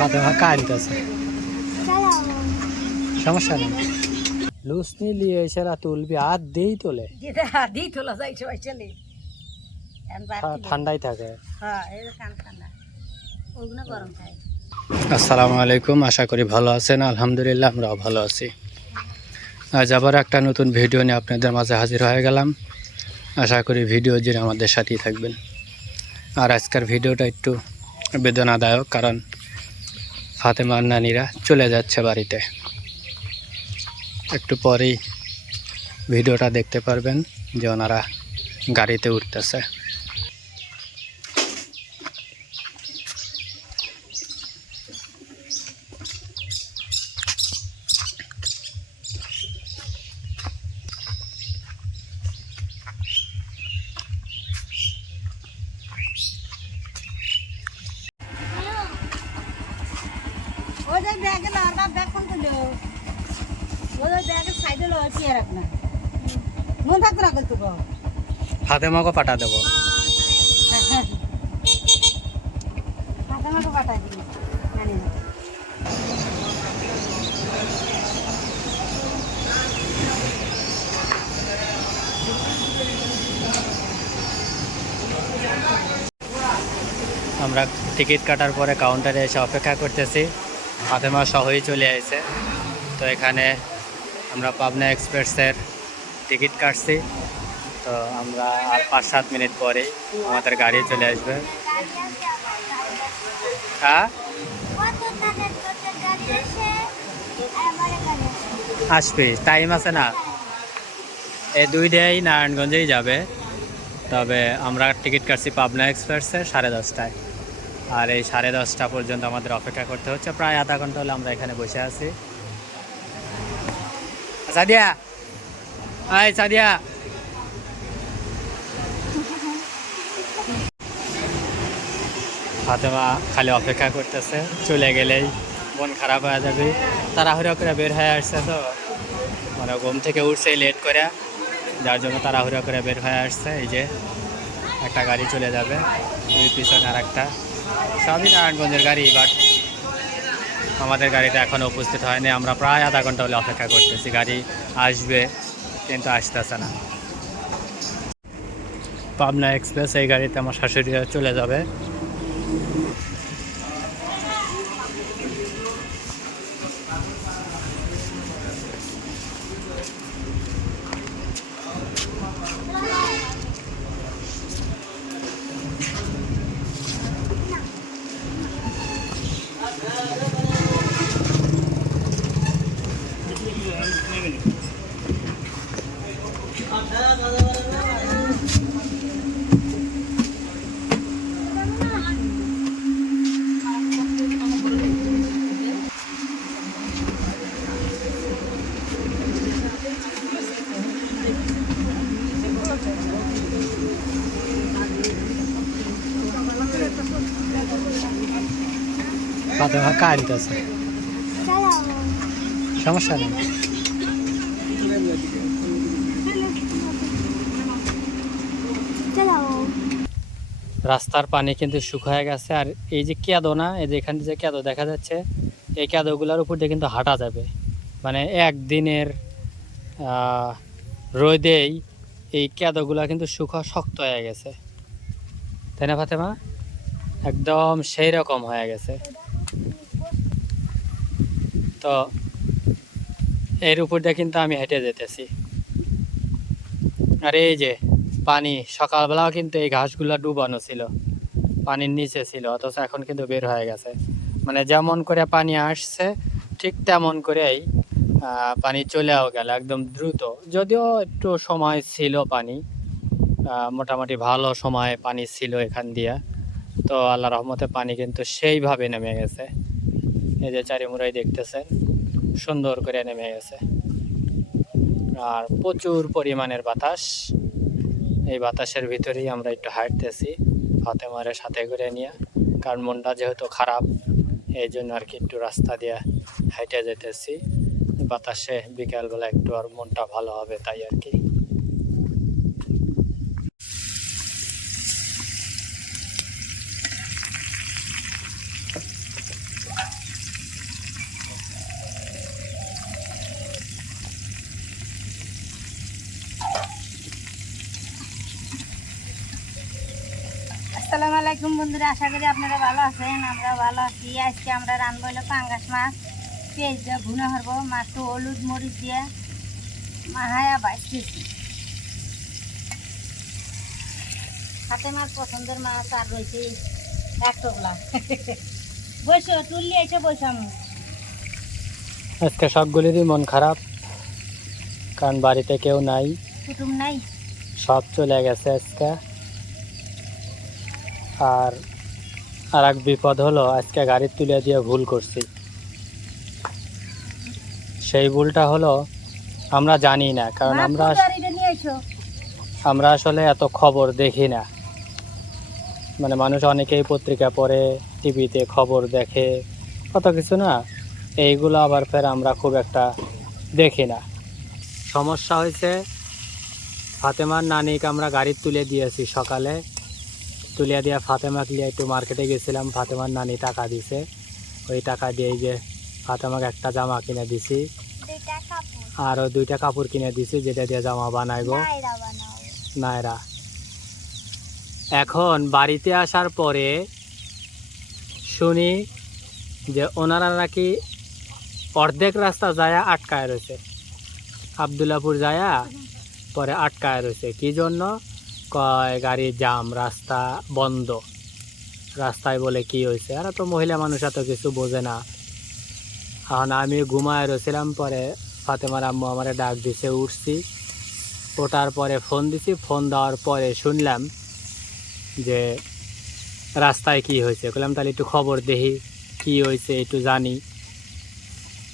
ফাতেমা কাঁদতেছে, সমস্যা নেই। লুসনি নিয়ে এসে তুলবি, হাত দিয়েই তোলে, ঠান্ডাই থাকে। আসসালামু আলাইকুম, আশা করি ভালো আছেন। আলহামদুলিল্লাহ আমরাও ভালো আছি। আজ আবার একটা নতুন ভিডিও নিয়ে আপনাদের মাঝে হাজির হয়ে গেলাম। আশা করি ভিডিও জুড়ে আমাদের সাথেই থাকবেন। আর আজকের ভিডিওটা একটু বেদনাদায়ক, কারণ ফাতেমার নানিরা চলে যাচ্ছে বাড়িতে। একটু পরেই ভিডিওটা দেখতে পারবেন যে ওনারা গাড়িতে উঠতেছে। ফাতেমাকে পাঠা দেবো। আমরা টিকিট কাটার পরে কাউন্টারে এসে অপেক্ষা করতেছি। ফাতেমা সহই চলে আসছে। তো এখানে আমরা পাবনা এক্সপ্রেসের টিকিট কাটছি। তো আমরা আর 5-7 মিনিট পরেই আমাদের গাড়ি চলে আসবে। হ্যাঁ, আসবি, টাইম আছে না। এই 2টাই নারায়ণগঞ্জেই যাবে। তবে আমরা টিকিট কাটছি পাবনা এক্সপ্রেসের 10:30টায়। আর এই 10:30টা পর্যন্ত আমাদের অপেক্ষা করতে হচ্ছে। প্রায় আধা ঘন্টা হলে আমরা এখানে বসে আছি। সাদিয়া, আয় সাদিয়া। ফাতেমা খালি অপেক্ষা করতেছে, চলে গেলেই মন খারাপ হয়ে যাবে। তাড়াহুড়া করে বের হয়ে আসছে, তো মানে ঘুম থেকে উঠছে লেট করে, যার জন্য তাড়াহুড়া করে বের হয়ে আসছে। এই যে একটা গাড়ি চলে যাবে, ওই পিছনে আর একটা, সবই নারায়ণগঞ্জের গাড়ি। বাট আমাদের গাড়িটা এখনও উপস্থিত হয়নি। আমরা প্রায় আধা ঘন্টা হলে অপেক্ষা করতেছি। গাড়ি আসবে কিন্তু আসতেছে না। পাবনা এক্সপ্রেস এই গাড়িতে আমার শাশুড়িরা চলে যাবে। ফাতেমা কাঁদতেছে, সমস্যা নেই। রাস্তার পানি কিন্তু শুকিয়ে গেছে। আর এই যে কেদো না, এই যে এখানে যে কেদো দেখা যাচ্ছে, এই কেদোগুলোর উপর দিয়ে কিন্তু হাঁটা যাবে। মানে একদিনের রোদেই এই কেদোগুলো কিন্তু শুকা শক্ত হয়ে গেছে, তাই না ফাতেমা? একদম সেই রকম হয়ে গেছে। তো এর উপর দিয়ে কিন্তু আমি হেঁটে যেতেছি। আর এই যে পানি, সকালবেলাও কিন্তু এই ঘাসগুলো ডুবানো ছিল, পানির নিচে ছিল, অথচ এখন কিন্তু বের হয়ে গেছে। মানে যেমন করে পানি আসছে ঠিক তেমন করেই পানি চলেও গেল একদম দ্রুত। যদিও একটু সময় ছিল পানি, মোটামুটি ভালো সময় পানি ছিল এখান দিয়ে। তো আল্লাহ রহমতে পানি কিন্তু সেইভাবে নেমে গেছে। এই যে চারিমুড়াই দেখতেছেন, সুন্দর করে নেমে গেছে। আর প্রচুর পরিমাণের বাতাস। এই বাতাসের ভিতরেই আমরা একটু হাঁটতেছি ফাতেমারে সাথে করে নিয়ে, কারণ মনটা যেহেতু খারাপ, এই জন্য আর কি একটু রাস্তা দিয়ে হেঁটে যেতেছি। বাতাসে বিকালবেলা একটু আর মনটা ভালো হবে, তাই আর কি। আসসালামু আলাইকুম বন্ধুরা, আশা করি আপনারা ভালো আছেন। আমরা ভালো আছি। আজকে আমরা রান্না হলো পাঙ্গাস মাছ, পেঁয়াজ দিয়ে ভুনা করবো, মাছটা হলুদ মরিচ দিয়ে মাহায়া বাইতেছি। হাতে মাছ পছন্দের মাছ আর রয়েছে এক টোকলা। বসো, তুললি এসে বসাম। আজকে সবগুলিরই মন খারাপ, কারণ বাড়িতে কেউ নাই, কুটুম নাই। সব চলে গেছে আজকে। আর আর এক বিপদ হলো, আজকে গাড়ি তুলে দিয়ে ভুল করছি। সেই ভুলটা হলো আমরা জানি না, কারণ আমরা আসলে এত খবর দেখি না। মানে মানুষ অনেকেই পত্রিকা পড়ে, টিভিতে খবর দেখে, কত কিছু না, এইগুলো আবার ফের আমরা খুব একটা দেখি না। সমস্যা হয়েছে, ফাতেমার নানিকে আমরা গাড়ি তুলে দিয়েছি সকালে, তুলে দিয়ে ফাতেমাকে নিয়ে একটু মার্কেটে গেছিলাম। ফাতেমার নানি টাকা দিছে, ওই টাকা দিয়ে যে ফাতেমাকে একটা জামা কিনে দিছি, আরও 2টা কাপড় কিনে দিছি, যেটা দিয়ে জামা বানাইবো, নায়রা। এখন বাড়িতে আসার পরে শুনি যে ওনারা নাকি অর্ধেক রাস্তা যায়া আটকায় রয়েছে, আবদুল্লাপুর যায়া পরে আটকায় রয়েছে। কি জন্য? কয় গাড়ির জাম, রাস্তা বন্ধ। রাস্তায় বলে কি হয়েছে, আর তো মহিলা মানুষ এত কিছু বোঝে না। এখন আমি ঘুমায় রয়েছিলাম, পরে ফাতেমার আম্মু আমারে ডাক দিছে, উঠছি। ওঠার পরে ফোন দিছি, ফোন দেওয়ার পরে শুনলাম যে রাস্তায় কি হয়েছে। বললাম তাহলে একটু খবর দেখি কি হয়েছে, একটু জানি।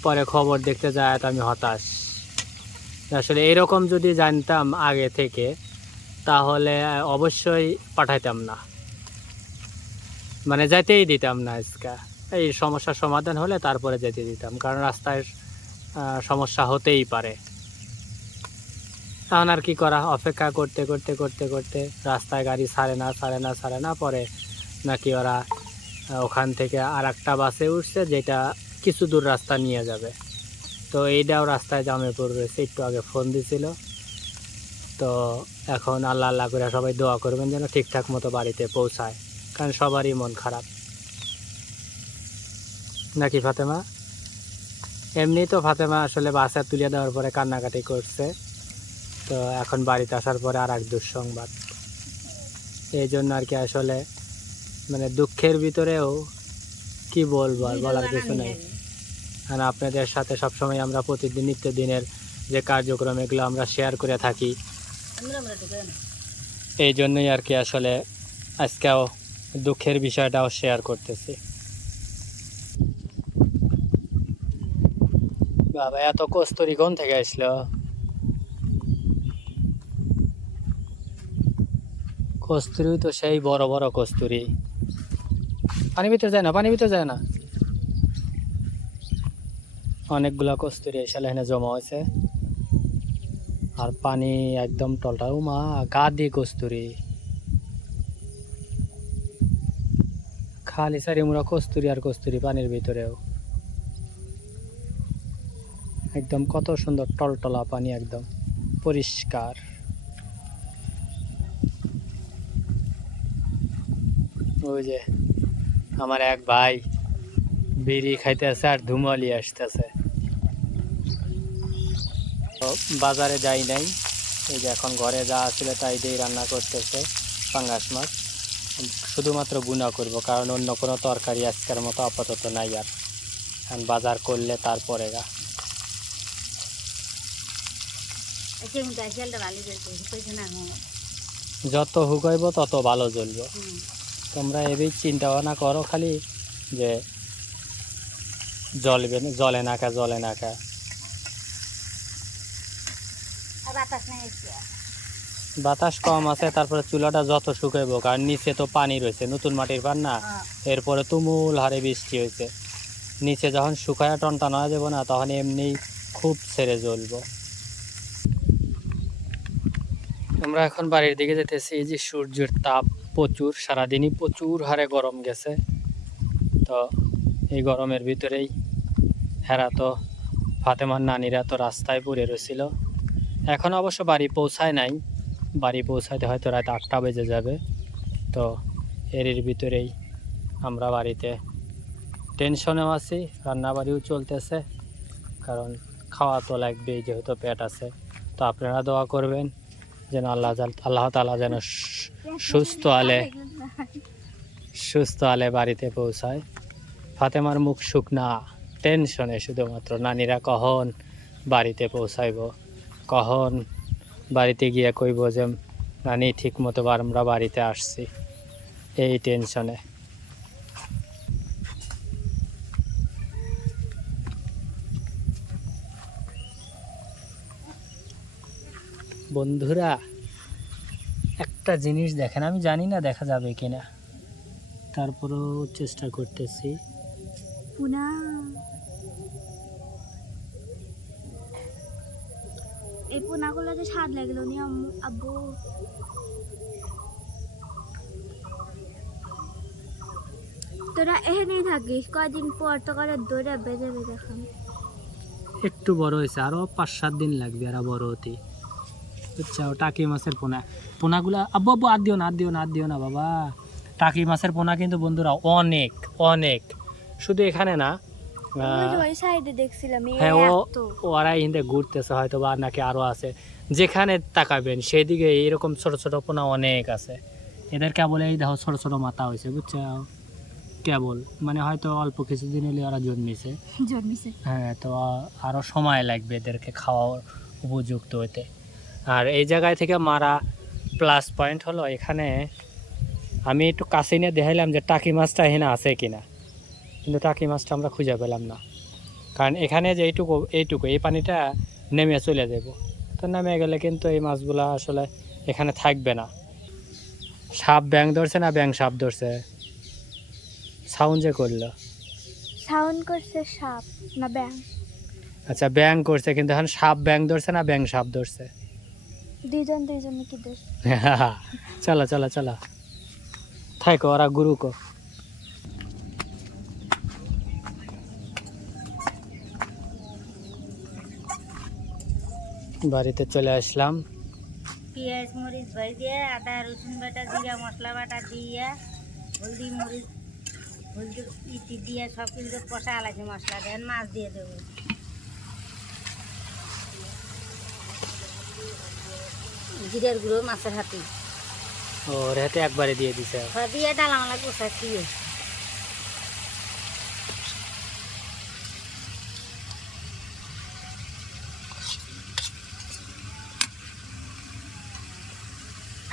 পরে খবর দেখতে যায় তো আমি হতাশ। আসলে এরকম যদি জানতাম আগে থেকে, তাহলে অবশ্যই পাঠাইতাম না, মানে যেতেই দিতাম না। আজকে এই সমস্যার সমাধান হলে তারপরে যেতে দিতাম, কারণ রাস্তায় সমস্যা হতেই পারে। এখন আর কি করা, অপেক্ষা করতে করতে করতে করতে রাস্তায় গাড়ি ছাড়ে না, পরে নাকি ওরা ওখান থেকে আর একটা বাসে উঠছে, যেটা কিছু দূর রাস্তা নিয়ে যাবে। তো এইটাও রাস্তায় জামে পড়ে রয়েছে। একটু আগে ফোন দিছিল। তো এখন আল্লাহ আল্লাহ করে সবাই দোয়া করবেন যেন ঠিকঠাক মতো বাড়িতে পৌঁছায়, কারণ সবারই মন খারাপ, নাকি ফাতেমা? এমনি তো ফাতেমা আসলে বাসে তুলে দেওয়ার পরে কান্নাকাটি করছে। তো এখন বাড়িতে আসার পরে আর এক দুঃসংবাদ। এই জন্য আর কি, আসলে মানে দুঃখের ভিতরেও কি বলবো, আর বলার কিছু নেই। আর আপনাদের সাথে সবসময় আমরা প্রতিদিন নিত্যদিনের যে কার্যক্রম, এগুলো আমরা শেয়ার করে থাকি। এই জন্যই আর কি আসলে আজকেও দুঃখের বিষয়টাও শেয়ার করতেছি। বাবা, এত কস্তুরি কোন থেকে আসলো? কস্তুরি তো সেই বড় বড় কস্তুরি। পানি ভিতরে যায় না, পানি ভিতরে যায় না। অনেকগুলা কস্তুরি এসে এখানে জমা হয়েছে, আর পানি একদম টলটা। ও মা, গা দিয়ে কস্তুরি, খালি সারি মুড়া কস্তুরি আর কস্তুরি পানির ভিতরেও। একদম কত সুন্দর টলটলা পানি, একদম পরিষ্কার। ওই যে আমার এক ভাই বিড়ি খাইতেছে আর ধুমালি আসতেছে। তো বাজারে যাই নাই, এই যে এখন ঘরে যা আসলে তাই দিয়েই রান্না করতেছে পাঙ্গাস মাছ। শুধুমাত্র বুনা করব, কারণ অন্য কোনো তরকারি আজকের মতো আপাতত নাই। আর বাজার করলে তারপরে গা যত হুকাইব তত ভালো জ্বলব। তোমরা এবার চিন্তা ভাবনা করো খালি যে জ্বলবে, জ্বলে না কা, জ্বলে না কা। বাতাস কম আছে, তারপরে চুলাটা যত শুকাইব, কারণ নিচে তো পানি রয়েছে, নতুন মাটির পান না। এরপরে তুমুল হারে বৃষ্টি হয়েছে, নিচে যখন শুকায়া টনটা নয় যাবো না, তখন এমনি খুব ছেড়ে জ্বলবো। আমরা এখন বাড়ির দিকে যেতেছি। এই যে সূর্যের তাপ প্রচুর, সারাদিনই প্রচুর হারে গরম গেছে। তো এই গরমের ভিতরেই হেরা তো ফাতেমার নানিরা তো রাস্তায় পড়ে রয়েছিল। এখন অবশ্য বাড়ি পৌঁছায় নাই, বাড়ি পৌঁছাইতে হয়তো রাত 8টা বেজে যাবে। তো এরই ভিতরেই আমরা বাড়িতে টেনশনেও আছি, রান্নাবাড়িও চলতেছে, কারণ খাওয়া তো লাগবেই যেহেতু পেট আছে। তো আপনারা দোয়া করবেন যেন আল্লাহ তাআলা যেন সুস্থ আলে বাড়িতে পৌঁছায়। ফাতেমার মুখ শুকনা টেনশনে, শুধুমাত্র নানিরা কখন বাড়িতে পৌঁছাইব, কখন বাড়িতে গিয়ে কইব যে নানি ঠিক মতো আমরা বাড়িতে আসছি, এই টেনশনে। বন্ধুরা একটা জিনিস দেখেন, আমি জানি না দেখা যাবে কিনা, তারপরেও চেষ্টা করতেছি। পুনা এই পোনাগুলো যে স্বাদ লাগলো নি আব্বু। তোরা এখানেই থাকিস, কয়দিন পর তো করে দৌড়ে বেজে বেজে খাম। একটু বড় হয়েছে, আরো 5-7 দিন লাগবে আর বড় হতে, বুঝছো? টাকি মাছের পোনাগুলা আব্বু আব্বু আর দিও না বাবা। টাকি মাছের পোনা কিন্তু বন্ধুরা অনেক অনেক, শুধু এখানে না, ওই সাইডে দেখছিলাম হ্যাঁ ওরা হিন্দে ঘুরতেছে হয়তো, বা নাকি আরো আছে, যেখানে তাকাবেন সেদিকে এরকম ছোট ছোট পোনা অনেক আছে। এদের কেবল এই দেখো ছোট ছোট মাথা হয়েছে, বুঝছো? কেবল মানে হয়তো অল্প কিছুদিন হলে ওরা জন্মিছে। হ্যাঁ, তো আরো সময় লাগবে এদেরকে খাওয়ার উপযুক্ত হইতে। আর এই জায়গায় থেকে মারা প্লাস পয়েন্ট হলো, এখানে আমি একটু কাছে নিয়ে দেখাইলাম যে টাকি মাছটা এখানে আছে কিনা, কিন্তু টাকি মাছটা আমরা খুঁজে পেলাম না। কারণ এখানে যে এইটুকু এই পানিটা নেমে চলে যাব, তো নেমে গেলে কিন্তু এই মাছগুলা আসলে এখানে থাকবে না। সাপ ব্যাং ধরছে না ব্যাং সাপ ধরছে? সাউন্ড যে করলো, সাউন্ড করছে সাপ না ব্যাং? আচ্ছা ব্যাং করছে, কিন্তু এখন সাপ ব্যাং ধরছে না ব্যাং সাপ ধরছে? দুইজন কি দোষ? চলো চলো চলো, থাকো ওরা গুরুকো। বাড়িতে চলে আসলাম। পেঁয়াজ মরিচ দিয়ে, আদা রসুন বাটা, জিরা মশলা বাটা দিয়ে, হলদি মরিচ ইটি দিয়ে সব কিন্তু কষা আলাদা মশলা দেন, মাছ দিয়ে দেবো। জিরের গুঁড়ো মাছের হাতে ও রেতে একবারে দিয়ে দিছে, দিয়ে ডালামালা কষা দিয়ে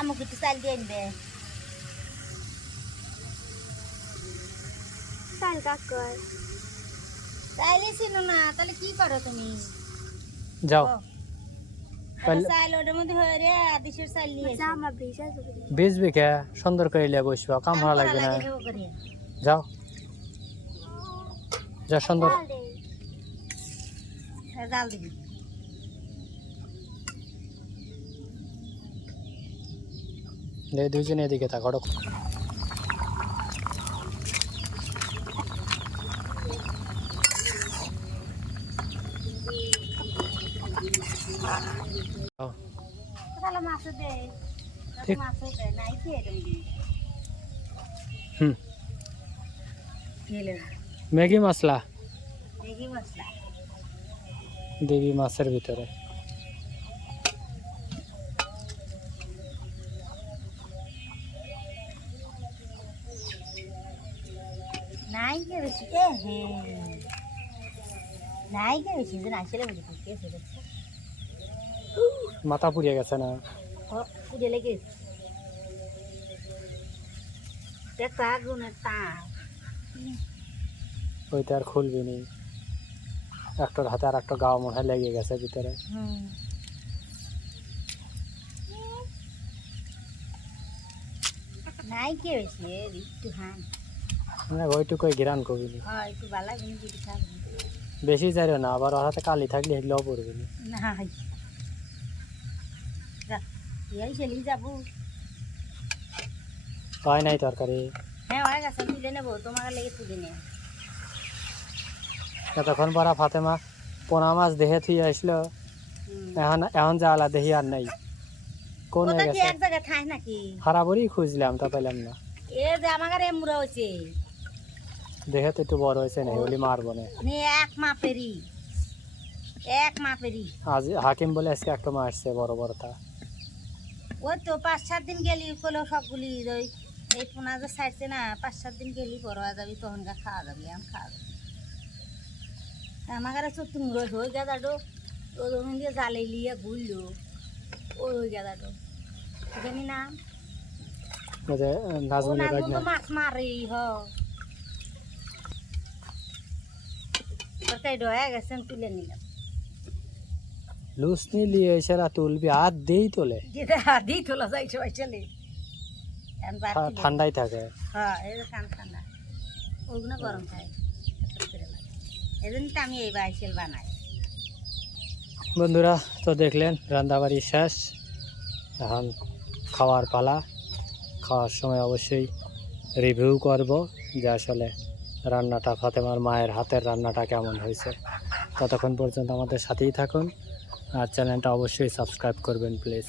আমাকে একটু চাল দিয়ে আনবে। চাল কাকর চাইলে ছিল না, তাহলে কি করো তুমি? যাও চাল ওটার মধ্যে হয়ে রে আদিশের চাল নিয়ে বীজ বিঘা সুন্দর করে লিয়ে বসবা, কাম ভালো লাগবে না। যাও যা সুন্দর জাল দিবি। দুইজনে এদিকে থাকো। ম্যাগি মশলা দিবি মাছের ভিতরে। মাথা পুড়িয়ে গেছে না? ওইটা আর খুলবি নি, একটার হাতে আর একটা গাও মনে হয় লেগে গেছে ভিতরে। ওইটুকুই ঘিরান করবি, বেশি যাইও না, আবার ওর হাতে কালি থাকলে এগুলো পড়বি না। হয় নাই তরকারি? এতক্ষণ পরা ফাতেমা পোনা মাছ দেখে থুই আসলো, এখন যা আলা দেখি আর নাই। কোন হারাবরি খুঁজলাম তা পেলাম না। এ যে আমার এমুরা হয়েছে দেখে তো একটু বড় হয়েছে না, এগুলি মারবো না। এক মাপেরই আজ হাকিম বলে আজকে একটা মারছে বড় বড়টা। ওই তো 5-7 দিন গেলি কলো সবগুলি ওই এই পোনা যে ছাড়ছে না 5-7 দিন গেলি বড় হয়ে যাবি তখন খাওয়া যাবে আমি খাওয়া যাবে আমার কাছে চতুন রোজ হয়ে গেদাটো ও যখন দিয়ে জালে লিয়ে ঘুরলো ওই গেদাটো জানি না ওই যে ও নাজমুলের নাজমুল বাগনা। তো মাছ মারেই তরকারি হয়ে গেছে তুলে নিলাম লুসনি লিয়ে এসে তুলবি, হাত দিয়েই তোলে। যেটা দিই তোলা যায় সবাই চলে ঠান্ডাই থাকে। হ্যাঁ এই যে ঠান্ডা ওইগুলো গরম খায় এই জন্য তো আমি এই বাইসেল বানাই। বন্ধুরা তো দেখলেন রান্নাবাড়ি শেষ, এখন খাওয়ার পালা। খাওয়ার সময় অবশ্যই রিভিউ করব যে আসলে রান্নাটা ফাতেমার মায়ের হাতের রান্নাটা কেমন হয়েছে। ততক্ষণ পর্যন্ত আমাদের সাথেই থাকুন আর চ্যানেলটা অবশ্যই সাবস্ক্রাইব করবেন প্লিজ।